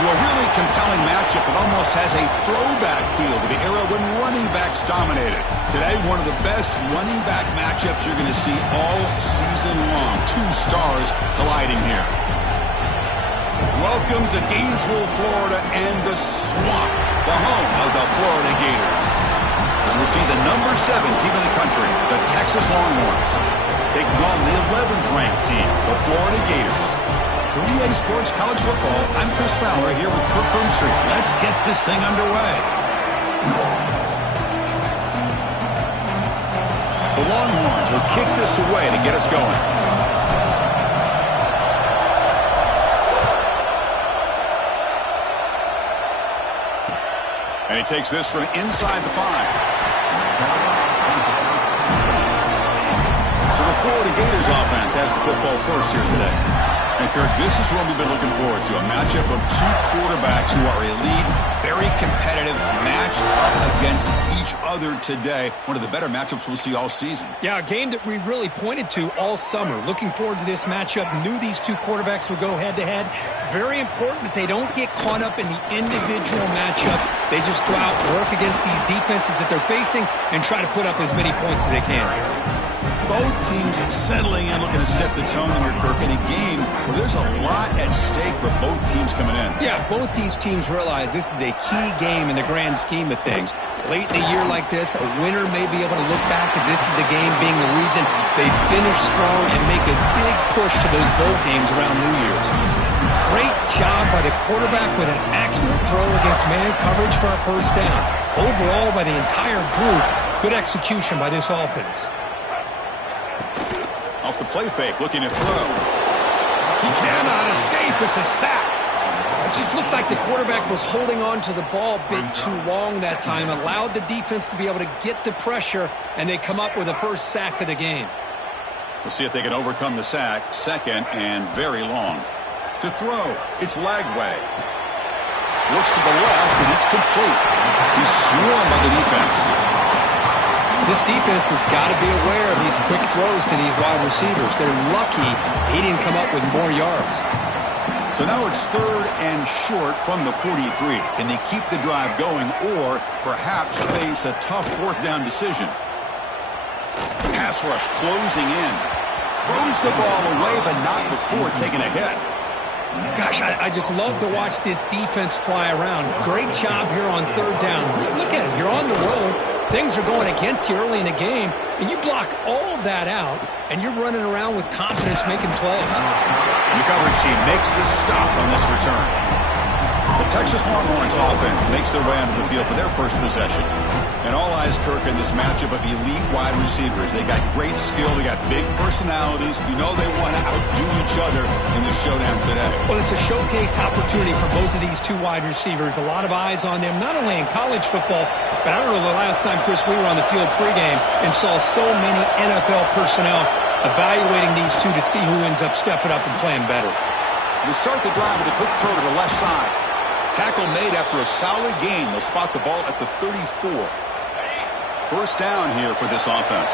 into a really compelling matchup that almost has a throwback feel to the era when running backs dominated. Today, one of the best running back matchups you're going to see all season long. Two stars colliding here. Welcome to Gainesville, Florida, and the Swamp, the home of the Florida Gators. As we'll see the number 7 team in the country, the Texas Longhorns, taking on the 11th ranked team, the Florida Gators. For EA Sports College Football, I'm Chris Fowler here with Kirk Herbstreit. Let's get this thing underway. The Longhorns will kick this away to get us going. And he takes this from inside the 5. So the Florida Gators offense has the football first here today. And, Kirk, this is what we've been looking forward to, a matchup of two quarterbacks who are elite, very competitive, matched up against each other today. One of the better matchups we'll see all season. Yeah, a game that we really pointed to all summer. Looking forward to this matchup. Knew these two quarterbacks would go head-to-head. Very important that they don't get caught up in the individual matchup. They just go out, work against these defenses that they're facing, and try to put up as many points as they can. Both teams settling in, looking to set the tone here, Kirk, in a game where there's a lot at stake for both teams coming in. Yeah, both these teams realize this is a key game in the grand scheme of things. Late in the year like this, a winner may be able to look back at this as a game being the reason they finish strong and make a big push to those bowl games around New Year's. Great job by the quarterback with an accurate throw against man coverage for a first down. Overall, by the entire group, good execution by this offense. Off the play fake, looking to throw. He cannot escape. It's a sack. It just looked like the quarterback was holding on to the ball a bit too long that time, allowed the defense to be able to get the pressure, and they come up with the first sack of the game. We'll see if they can overcome the sack. Second and very long. To throw, it's Lagway. Looks to the left, and it's complete. He's swarmed by the defense. This defense has got to be aware of these quick throws to these wide receivers. They're lucky he didn't come up with more yards. So now it's 3rd and short from the 43. Can they keep the drive going or perhaps face a tough 4th down decision? Pass rush closing in. Throws the ball away, but not before taking a hit. Gosh, I just love to watch this defense fly around. Great job here on 3rd down. Look at it. You're on the road. Things are going against you early in the game, and you block all of that out, and you're running around with confidence making plays. And the coverage team makes the stop on this return. The Texas Longhorns offense makes their way onto the field for their first possession. And all eyes, Kirk, in this matchup of elite wide receivers. They got great skill. They got big personalities. You know they want to outdo each other in the showdown today. Well, it's a showcase opportunity for both of these two wide receivers. A lot of eyes on them, not only in college football, but I don't know the last time, Chris, we were on the field pregame and saw so many NFL personnel evaluating these two to see who ends up stepping up and playing better. They start the drive with a quick throw to the left side. Tackle made after a solid gain. They'll spot the ball at the 34. First down here for this offense.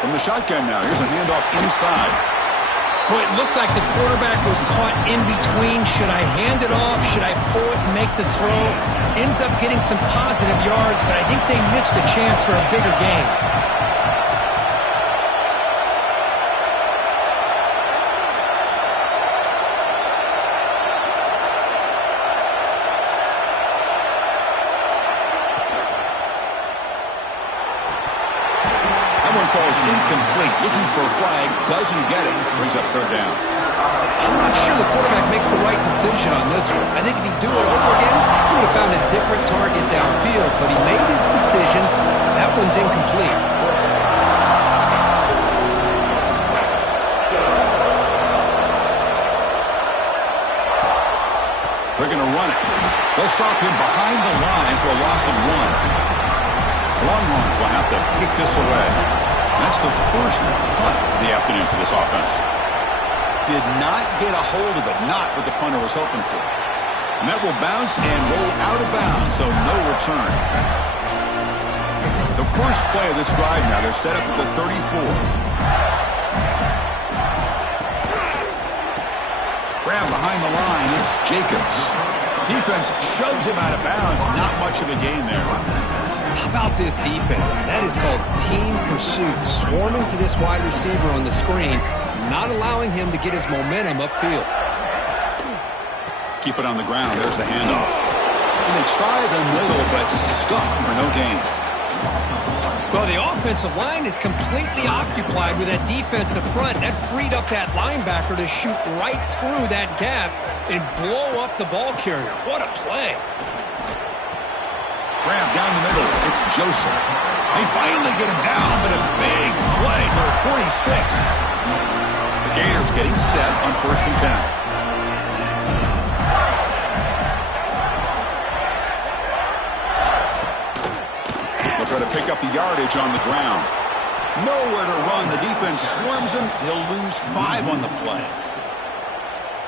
From the shotgun now, here's a handoff inside. Boy, it looked like the quarterback was caught in between. Should I hand it off? Should I pull it and make the throw? Ends up getting some positive yards, but I think they missed a chance for a bigger gain. Falls incomplete. Looking for a flag. Doesn't get it. Brings up 3rd down. I'm not sure the quarterback makes the right decision on this one. I think if he'd do it over again, he would have found a different target downfield. But he made his decision. That one's incomplete. They're going to run it. They'll stop him behind the line for a loss of 1. Longhorns will have to kick this away. That's the first punt of the afternoon for this offense. Did not get a hold of it, not what the punter was hoping for. And that will bounce and roll out of bounds, so no return. The first play of this drive now, they're set up at the 34. grab behind the line. It's Jacobs. Defense shoves him out of bounds. Not much of a gain there. How about this defense? That is called team pursuit. Swarming to this wide receiver on the screen, not allowing him to get his momentum upfield. Keep it on the ground. There's the handoff. And they try the middle, but stuck for no gain. Well, the offensive line is completely occupied with that defensive front. That freed up that linebacker to shoot right through that gap and blow up the ball carrier. What a play. Grab down the middle. It's Joseph. They finally get him down, but a big play. Number 46. The Gators getting set on 1st and 10. Try to pick up the yardage on the ground. Nowhere to run. The defense swarms him. He'll lose 5 on the play.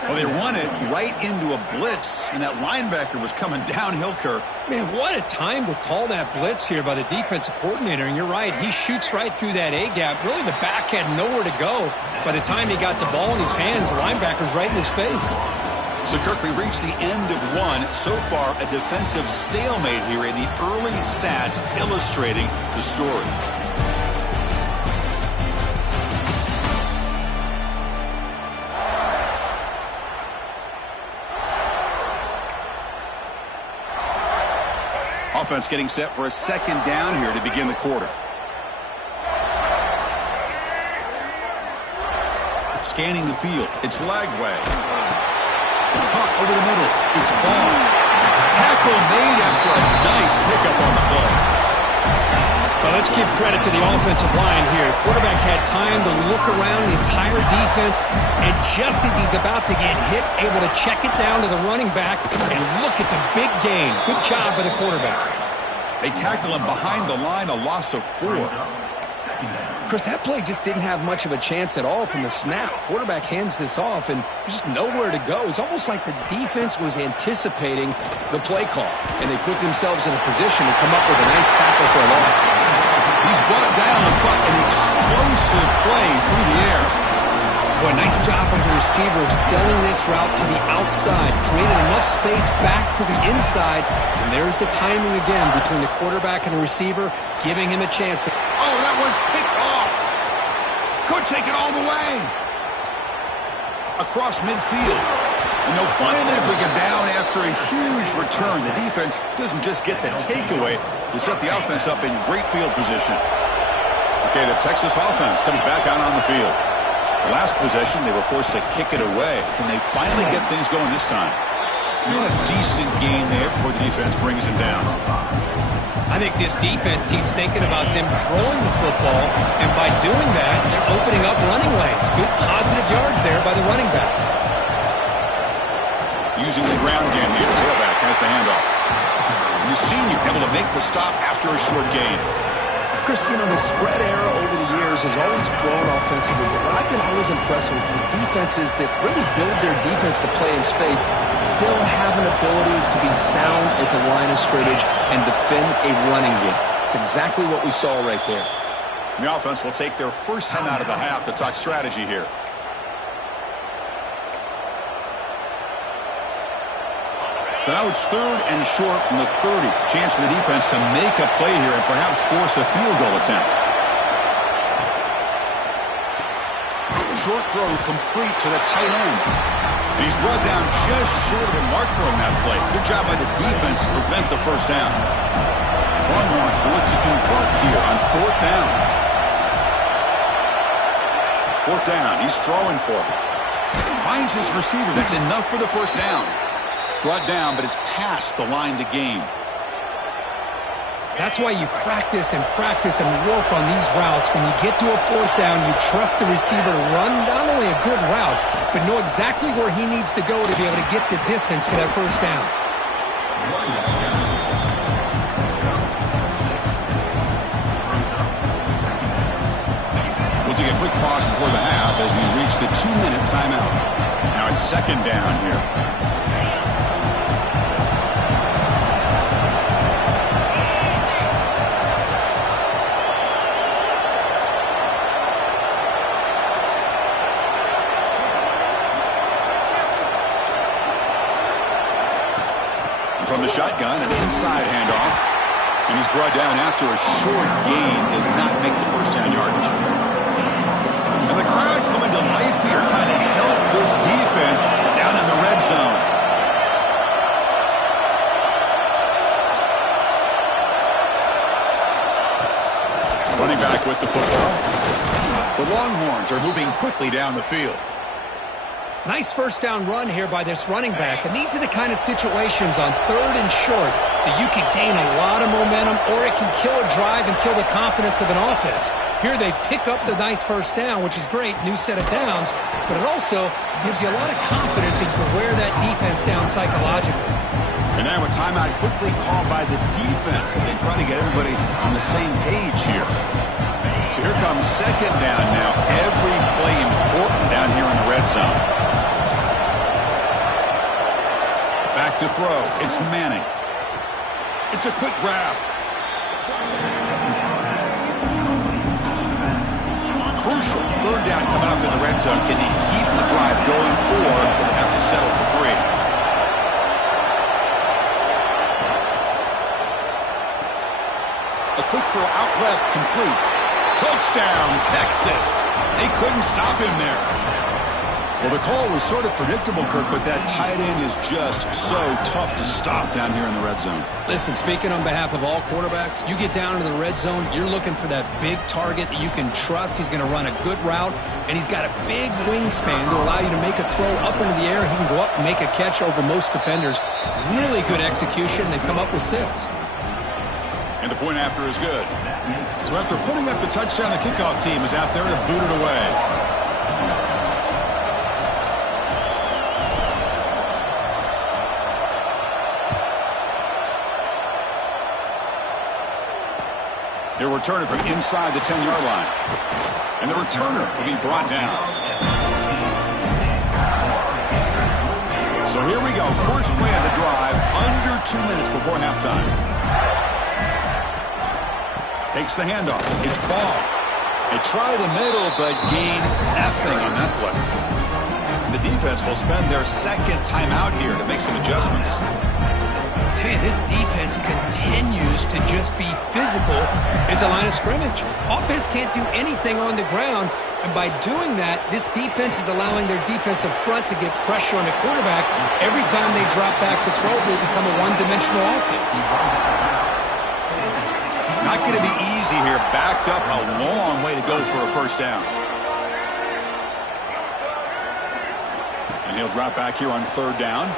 Well, they run it right into a blitz, and that linebacker was coming downhill, Kirk. Man, what a time to call that blitz here by the defensive coordinator. And you're right, he shoots right through that A-gap. Really, the back had nowhere to go. By the time he got the ball in his hands, the linebacker's right in his face. So, Kirk, we reached the end of one. So far, a defensive stalemate here in the early stats illustrating the story. Offense getting set for a 2nd down here to begin the quarter. Scanning the field. It's Lagway. Caught over the middle. It's Ball. Tackle made after a nice pickup on the play. Well, let's give credit to the offensive line here. Quarterback had time to look around the entire defense, and just as he's about to get hit, able to check it down to the running back, and look at the big gain. Good job by the quarterback. They tackle him behind the line, a loss of 4. Chris, that play just didn't have much of a chance at all from the snap. Quarterback hands this off, and there's just nowhere to go. It's almost like the defense was anticipating the play call, and they put themselves in a position to come up with a nice tackle for a loss. He's brought down, but an explosive play through the air. Boy, nice job by the receiver of selling this route to the outside, created enough space back to the inside, and there's the timing again between the quarterback and the receiver, giving him a chance. Oh, that one's picked off. Could take it all the way. Across midfield. And they'll finally bring him down after a huge return. The defense doesn't just get the takeaway. They set the offense up in great field position. Okay, the Texas offense comes back out on the field. Last possession, they were forced to kick it away. Can they finally get things going this time? Not a decent gain there before the defense brings him down. I think this defense keeps thinking about them throwing the football, and by doing that, they're opening up running lanes. Good positive yards there by the running back. Using the ground game here, tailback has the handoff. And the senior able to make the stop after a short gain. Chris, you know, the spread era over the years has always grown offensively, but what I've been always impressed with defenses that really build their defense to play in space still have an ability to be sound at the line of scrimmage and defend a running game. It's exactly what we saw right there. The offense will take their first time out of the half to talk strategy here. So now it's 3rd and short from the 30. Chance for the defense to make a play here and perhaps force a field goal attempt. Short throw complete to the tight end. And he's brought down just short of a marker on that play. Good job by the defense to prevent the first down. Longhorns will look to convert here on 4th down. 4th down. He's throwing for it. Finds his receiver. That's enough for the first down. Brought down, but it's past the line to gain. That's why you practice and work on these routes. When you get to a 4th down, you trust the receiver to run not only a good route, but know exactly where he needs to go to be able to get the distance for that first down. We'll take a quick pause before the half as we reach the 2-minute timeout. Now it's 2nd down here. From the shotgun, an inside handoff. And he's brought down after a short gain. Does not make the first down yardage. And the crowd coming to life here, trying to help this defense down in the red zone. Running back with the football. The Longhorns are moving quickly down the field. Nice first down run here by this running back. And these are the kind of situations on 3rd and short that you can gain a lot of momentum, or it can kill a drive and kill the confidence of an offense. Here they pick up the nice first down, which is great, new set of downs, but it also gives you a lot of confidence that you can wear that defense down psychologically. And now a timeout quickly called by the defense as they try to get everybody on the same page here. So here comes second down now. Every play important down here in the red zone. Back to throw. It's Manning. It's a quick grab. Crucial. 3rd down coming up in the red zone. Can he keep the drive going, or will he have to settle for 3? A quick throw out left, complete. Touchdown, Texas. They couldn't stop him there. Well, the call was sort of predictable, Kirk, but that tight end is just so tough to stop down here in the red zone. Listen, speaking on behalf of all quarterbacks, you get down into the red zone, you're looking for that big target that you can trust. He's going to run a good route, and he's got a big wingspan to allow you to make a throw up into the air. He can go up and make a catch over most defenders. Really good execution. They've come up with 6. And the point after is good. So after putting up the touchdown, the kickoff team is out there to boot it away. They're returning from inside the 10-yard line. And the returner will be brought down. So here we go. First play of the drive, under 2 minutes before halftime. Takes the handoff. It's Ball. They try the middle, but gain nothing on that play. The defense will spend their second timeout here to make some adjustments. Man, this defense continues to just be physical into line of scrimmage. Offense can't do anything on the ground, and by doing that, this defense is allowing their defensive front to get pressure on the quarterback. Every time they drop back to throw, they become a one-dimensional offense. Not going to be easy here. Backed up a long way to go for a first down. And he'll drop back here on 3rd down.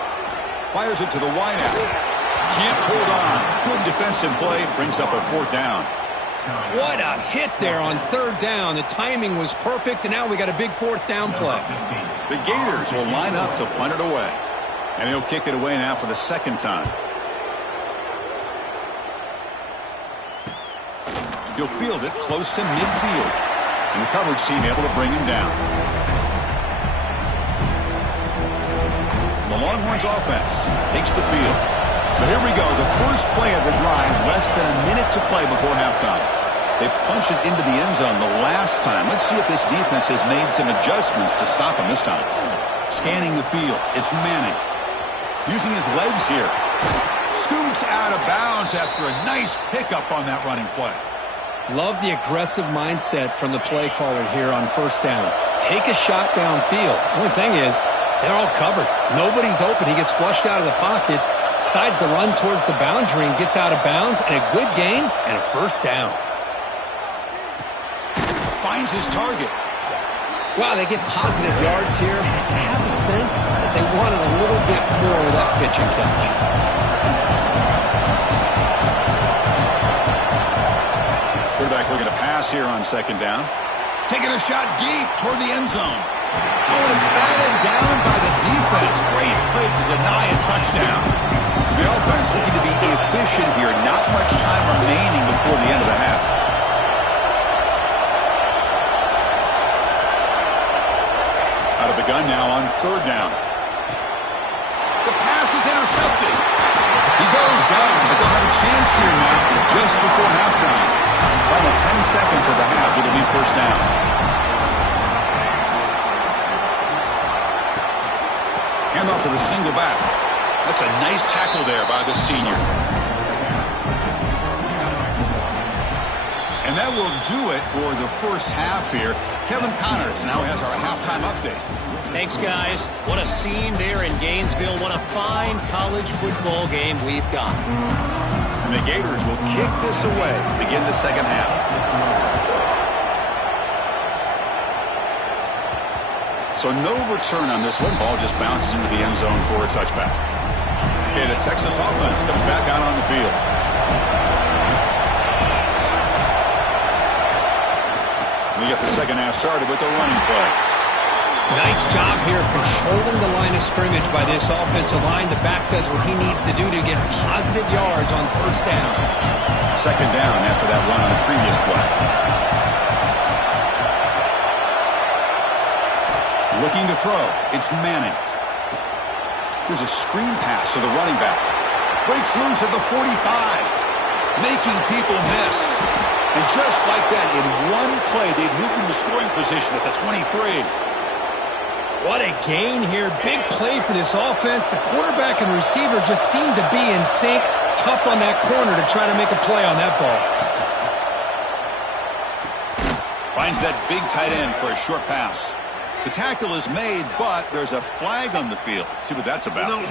Fires it to the wideout. Can't hold on. Good defensive play. Brings up a 4th down. What a hit there on 3rd down. The timing was perfect, and now we got a big 4th down play. The Gators will line up to punt it away. And he'll kick it away now for the 2nd time. He'll field it close to midfield. And the coverage team able to bring him down. The Longhorns offense takes the field. So here we go, the first play of the drive, less than a minute to play before halftime. They punch it into the end zone the last time. Let's see if this defense has made some adjustments to stop him this time. Scanning the field, it's Manning. Using his legs here. Scoots out of bounds after a nice pickup on that running play. Love the aggressive mindset from the play caller here on 1st down. Take a shot downfield. The only thing is, they're all covered. Nobody's open. He gets flushed out of the pocket. Decides to run towards the boundary and gets out of bounds, and a good gain and a 1st down. Finds his target. Wow, they get positive yards here. I have a sense that they wanted a little bit more with that pitch and catch. Quarterback looking to pass here on 2nd down. Taking a shot deep toward the end zone. Oh, and it's batted down by the defense. Great play to deny a touchdown. So the offense looking to be efficient here. Not much time remaining before the end of the half. Out of the gun now on 3rd down. The pass is intercepted. He goes down, but they'll have a chance here now just before halftime. Final 10 seconds of the half. It'll be 1st down. Handoff to the single back. That's a nice tackle there by the senior. And that will do it for the first half here. Kevin Connors now has our halftime update. Thanks, guys. What a scene there in Gainesville. What a fine college football game we've got. And the Gators will kick this away to begin the second half. So no return on this one. Ball just bounces into the end zone for a touchback. Okay, the Texas offense comes back out on the field. We get the second half started with a running play. Nice job here of controlling the line of scrimmage by this offensive line. The back does what he needs to do to get positive yards on first down. Second down after that run on the previous play. Looking to throw. It's Manning. Here's a screen pass to the running back. Breaks loose at the 45. Making people miss. And just like that, in one play, they've moved into scoring position at the 23. What a gain here. Big play for this offense. The quarterback and receiver just seem to be in sync. Tough on that corner to try to make a play on that ball. Finds that big tight end for a short pass. The tackle is made, but there's a flag on the field. See what that's about.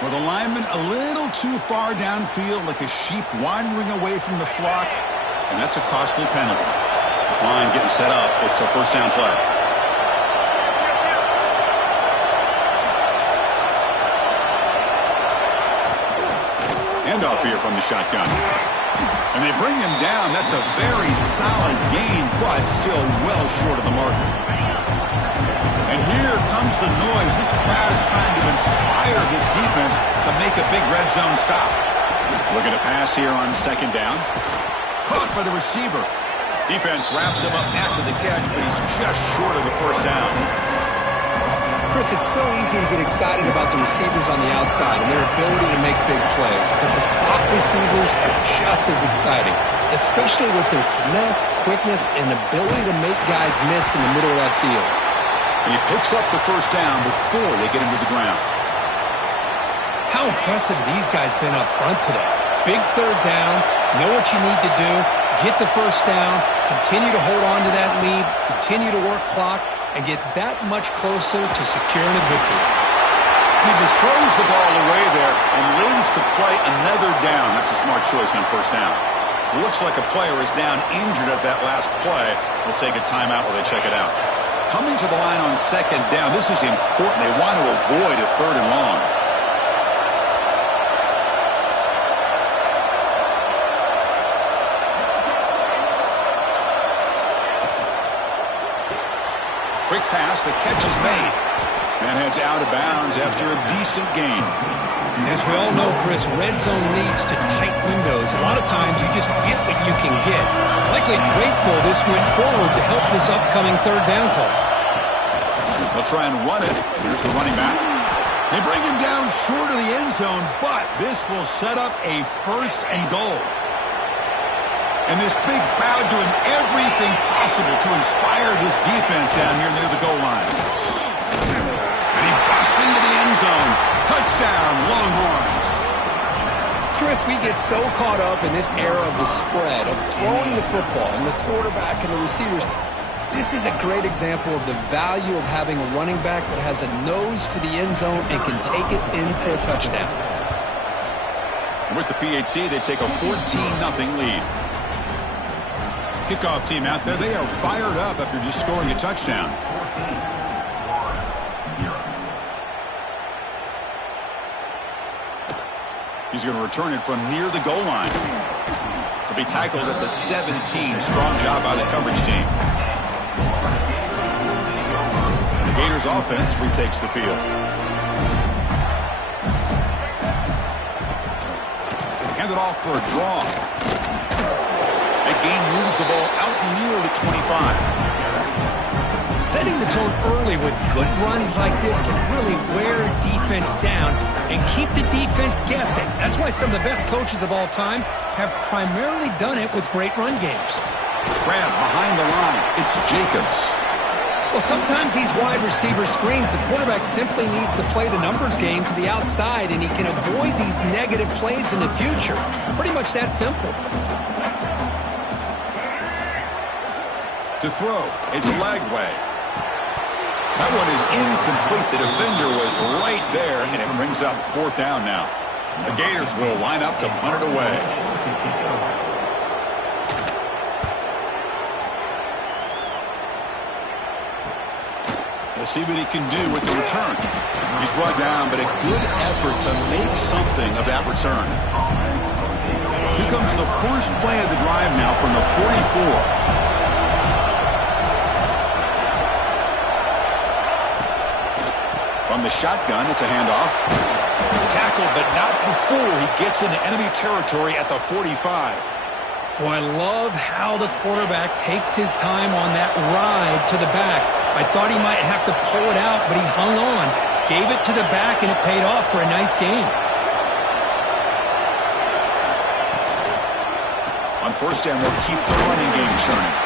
Well, the lineman a little too far downfield, like a sheep wandering away from the flock. And that's a costly penalty. This line getting set up. It's a first down play. Handoff here from the shotgun. And they bring him down. That's a very solid gain, but still well short of the marker. And here comes the noise. This crowd is trying to inspire this defense to make a big red zone stop. Looking to pass here on second down. Caught by the receiver. Defense wraps him up after the catch, but he's just short of the first down. Chris, it's so easy to get excited about the receivers on the outside and their ability to make big plays, but the slot receivers are just as exciting, especially with their finesse, quickness, and ability to make guys miss in the middle of that field. And he picks up the first down before they get him to the ground. How impressive these guys been up front today. Big third down, know what you need to do, get the first down, continue to hold on to that lead, continue to work clock, and get that much closer to securing a victory. Peters throws the ball away there and lives to play another down. That's a smart choice on first down. Looks like a player is down injured at that last play. We'll take a timeout while they check it out. Coming to the line on second down, this is important. They want to avoid a third and long. Quick pass, the catch is made. And heads out of bounds after a decent gain. As we all know, Chris, red zone leads to tight windows. A lot of times you just get what you can get. Likely grateful this went forward to help this upcoming third down call. They'll try and run it. Here's the running back. They bring him down short of the end zone, but this will set up a first and goal. And this big crowd doing everything possible to inspire this defense down here near the goal line. And he busts into the end zone. Touchdown, Longhorns. Chris, we get so caught up in this era of the spread, of throwing the football and the quarterback and the receivers. This is a great example of the value of having a running back that has a nose for the end zone and can take it in for a touchdown. With the PAT, they take a 14-0 lead. Kickoff team out there, they are fired up after just scoring a touchdown. He's going to return it from near the goal line. He'll be tackled at the 17. Strong job by the coverage team. The Gators offense retakes the field. Handed off for a draw. That gain moves the ball out near the 25. Setting the tone early with good runs like this can really wear defense down and keep the defense guessing. That's why some of the best coaches of all time have primarily done it with great run games. Grab behind the line. It's Jacobs. Well, sometimes these wide receiver screens, the quarterback simply needs to play the numbers game to the outside, and he can avoid these negative plays in the future. Pretty much that simple. To throw, it's Lagway. That one is incomplete. The defender was right there, and it brings up 4th down now. The Gators will line up to punt it away. We'll see what he can do with the return. He's brought down, but a good effort to make something of that return. Here comes the first play of the drive now from the 44. From the shotgun, it's a handoff. Tackled, but not before he gets into enemy territory at the 45. Boy, I love how the quarterback takes his time on that ride to the back. I thought he might have to pull it out, but he hung on, gave it to the back, and it paid off for a nice gain. On 1st down, they'll keep the running game churning.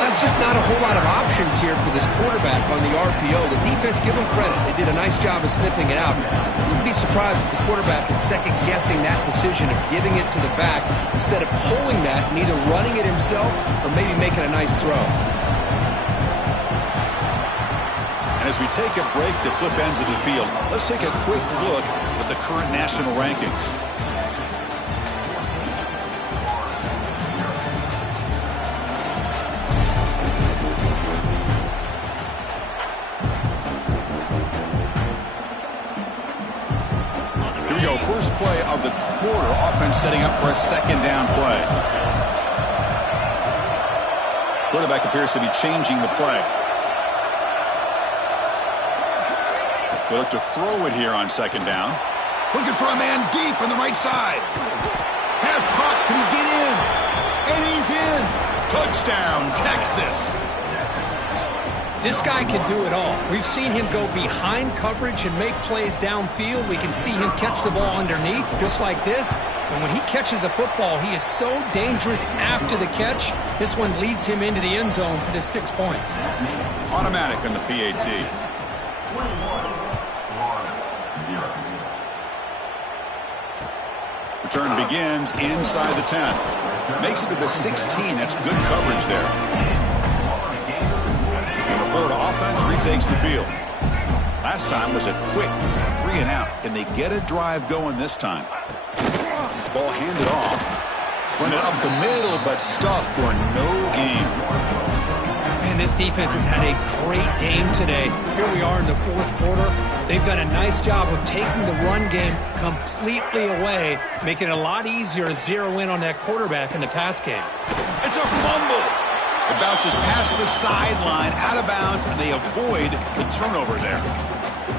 That's just not a whole lot of options here for this quarterback on the RPO. The defense, give them credit. They did a nice job of sniffing it out. I wouldn't be surprised if the quarterback is second-guessing that decision of giving it to the back instead of pulling that and either running it himself or maybe making a nice throw. And as we take a break to flip ends of the field, let's take a quick look at the current national rankings. First play of the quarter. Offense setting up for a 2nd down play. Quarterback appears to be changing the play. They look to throw it here on 2nd down. Looking for a man deep on the right side. Pass caught. Can he get in? And he's in. Touchdown, Texas. This guy can do it all. We've seen him go behind coverage and make plays downfield. We can see him catch the ball underneath just like this. And when he catches a football, he is so dangerous after the catch. This one leads him into the end zone for the 6 points. Automatic on the PAT. Return begins inside the 10. Makes it to the 16. That's good coverage there. Florida offense retakes the field. Last time was a quick 3 and out. Can they get a drive going this time? Ball handed off. Run it up the middle, but stuffed for no gain. Man, this defense has had a great game today. Here we are in the 4th quarter. They've done a nice job of taking the run game completely away, making it a lot easier to zero in on that quarterback in the pass game. It's a fumble. It bounces past the sideline, out of bounds, and they avoid the turnover there.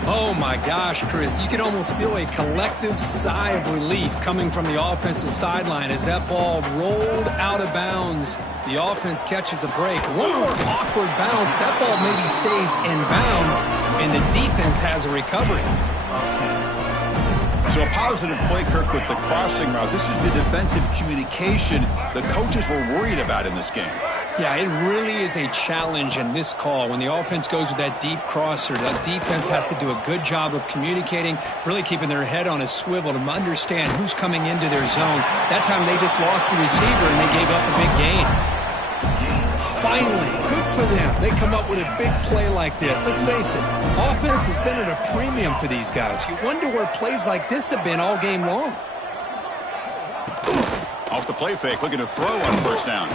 Oh, my gosh, Chris. You can almost feel a collective sigh of relief coming from the offensive sideline as that ball rolled out of bounds. The offense catches a break. One more awkward bounce. That ball maybe stays in bounds, and the defense has a recovery. So a positive play, Kirk, with the crossing route. This is the defensive communication the coaches were worried about in this game. Yeah, it really is a challenge in this call. When the offense goes with that deep crosser, that defense has to do a good job of communicating, really keeping their head on a swivel to understand who's coming into their zone. That time they just lost the receiver and they gave up a big gain. Finally, good for them. They come up with a big play like this. Let's face it, offense has been at a premium for these guys. You wonder where plays like this have been all game long. Off the play fake, looking to throw on 1st down.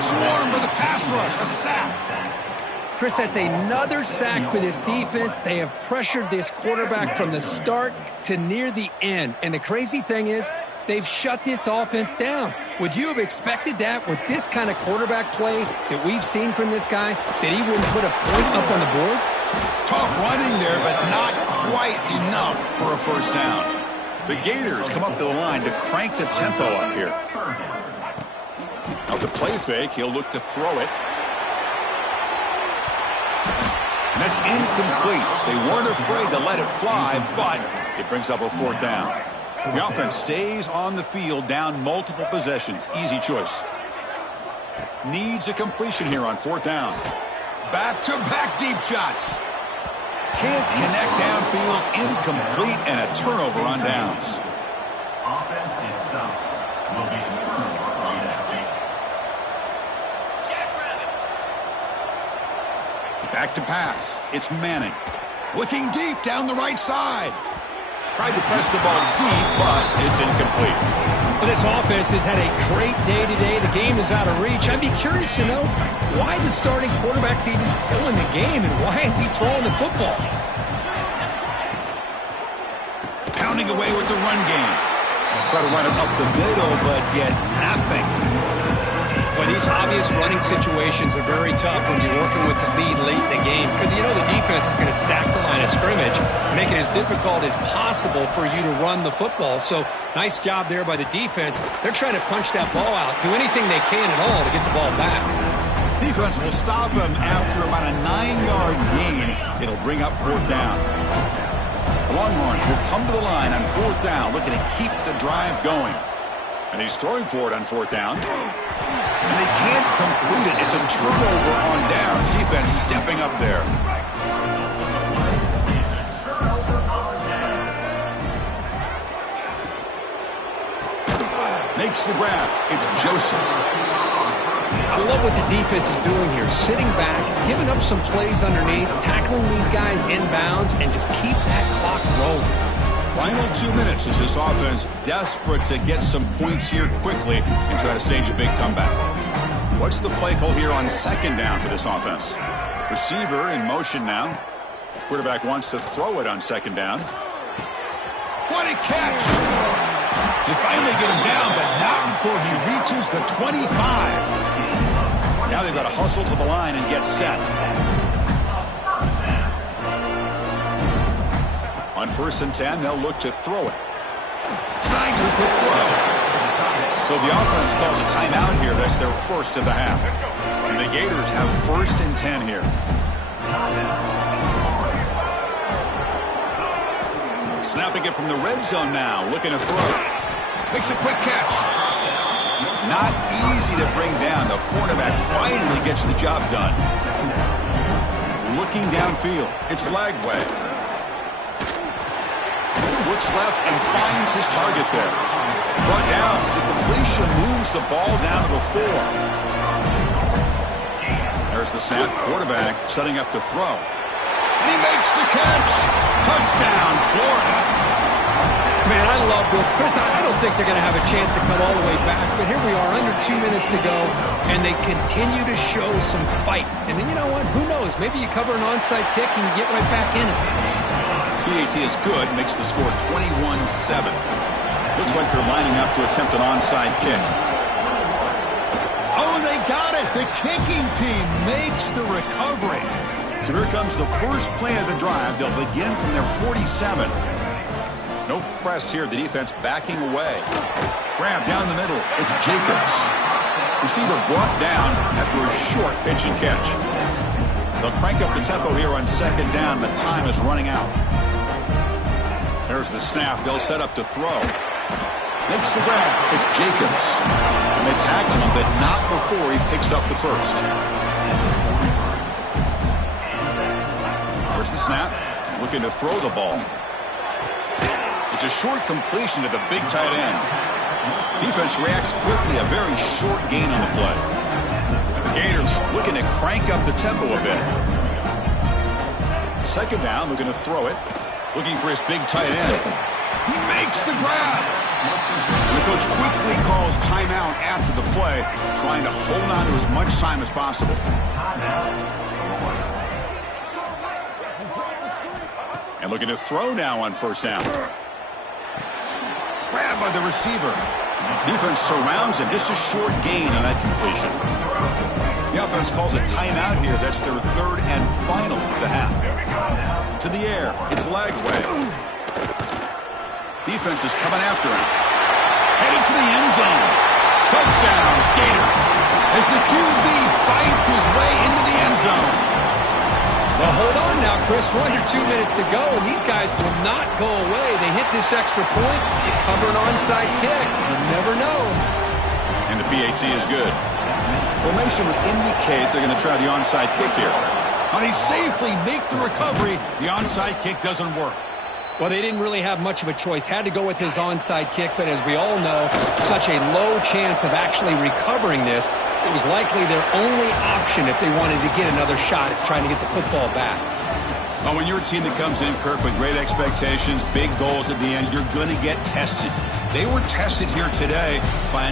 Swarm with a pass rush, a sack. Chris, that's another sack for this defense. They have pressured this quarterback from the start to near the end. And the crazy thing is, they've shut this offense down. Would you have expected that with this kind of quarterback play that we've seen from this guy, that he wouldn't put a point up on the board? Tough running there, but not quite enough for a 1st down. The Gators come up to the line to crank the tempo up here. Out the play fake, he'll look to throw it. And that's incomplete. They weren't afraid to let it fly, but it brings up a 4th down. The offense stays on the field, down multiple possessions. Easy choice. Needs a completion here on 4th down. Back-to-back deep shots. Can't connect downfield, incomplete, and a turnover on downs. Offense is stopped. Will be a turnover on downs. Back to pass. It's Manning. Looking deep down the right side. Tried to press the ball deep, but it's incomplete. Well, this offense has had a great day today. The game is out of reach. I'd be curious to know why the starting quarterback's even still in the game, and why is he throwing the football? Pounding away with the run game. Try to run it up the middle, but get nothing. Well, these obvious running situations are very tough when you're working with the lead late in the game, because you know the defense is going to stack the line of scrimmage, make it as difficult as possible for you to run the football. So nice job there by the defense. They're trying to punch that ball out, do anything they can at all to get the ball back. Defense will stop him after about a 9-yard gain. It'll bring up 4th down. The Longhorns will come to the line on 4th down, looking to keep the drive going. And he's throwing for it on 4th down. And they can't complete it. It's a turnover on downs. Defense stepping up there. Makes the grab. It's Joseph. I love what the defense is doing here. Sitting back, giving up some plays underneath, tackling these guys inbounds, and just keep that clock rolling. Final 2 minutes as this offense desperate to get some points here quickly and try to stage a big comeback. What's the play call here on 2nd down for this offense? Receiver in motion now. Quarterback wants to throw it on 2nd down. What a catch! They finally get him down, but not before he reaches the 25. Now they've got to hustle to the line and get set. On 1st and 10, they'll look to throw it. Signs a quick throw. So the offense calls a timeout here. That's their first of the half. And the Gators have 1st and 10 here. Snapping it from the red zone now. Looking to throw. Makes a quick catch. Not easy to bring down. The cornerback finally gets the job done. Looking downfield. It's Lagway. Looks left and finds his target there. Brought down. The completion moves the ball down to the 4. There's the snap. Quarterback setting up to throw. And he makes the catch. Touchdown, Florida. Man, I love this. Chris, I don't think they're going to have a chance to come all the way back, but here we are, under 2 minutes to go, and they continue to show some fight. And then you know what? Who knows? Maybe you cover an onside kick and you get right back in it. PAT is good, makes the score 21-7. Looks like they're lining up to attempt an onside kick. Oh, they got it! The kicking team makes the recovery. So here comes the first play of the drive. They'll begin from their 47. No press here. The defense backing away. Grab down the middle. It's Jacobs. Receiver brought down after a short pitch and catch. They'll crank up the tempo here on 2nd down, but time is running out. There's the snap. They'll set up to throw. Makes the grab. It's Jacobs. And they tackle him, but not before he picks up the first. There's the snap. Looking to throw the ball. It's a short completion to the big tight end. Defense reacts quickly. A very short gain on the play. The Gators looking to crank up the tempo a bit. 2nd down, looking to throw it. Looking for his big tight end. He makes the grab. And the coach quickly calls timeout after the play, trying to hold on to as much time as possible. And looking to throw now on 1st down. Grabbed by the receiver. Defense surrounds him. Just a short gain on that completion. The offense calls a timeout here. That's their 3rd and final of the half. To the air. It's Lagway. Defense is coming after him. Headed for the end zone. Touchdown, Gators. As the QB fights his way into the end zone. Well, hold on now, Chris. We're under 2 minutes to go, and these guys will not go away. They hit this extra point. They cover an onside kick. You never know. And the PAT is good. Formation would indicate they're going to try the onside kick here. Now they safely make the recovery. The onside kick doesn't work. Well, they didn't really have much of a choice. Had to go with his onside kick, but as we all know, such a low chance of actually recovering this. It was likely their only option if they wanted to get another shot at trying to get the football back. Well, when you're a team that comes in, Kirk, with great expectations, big goals at the end, you're going to get tested. They were tested here today by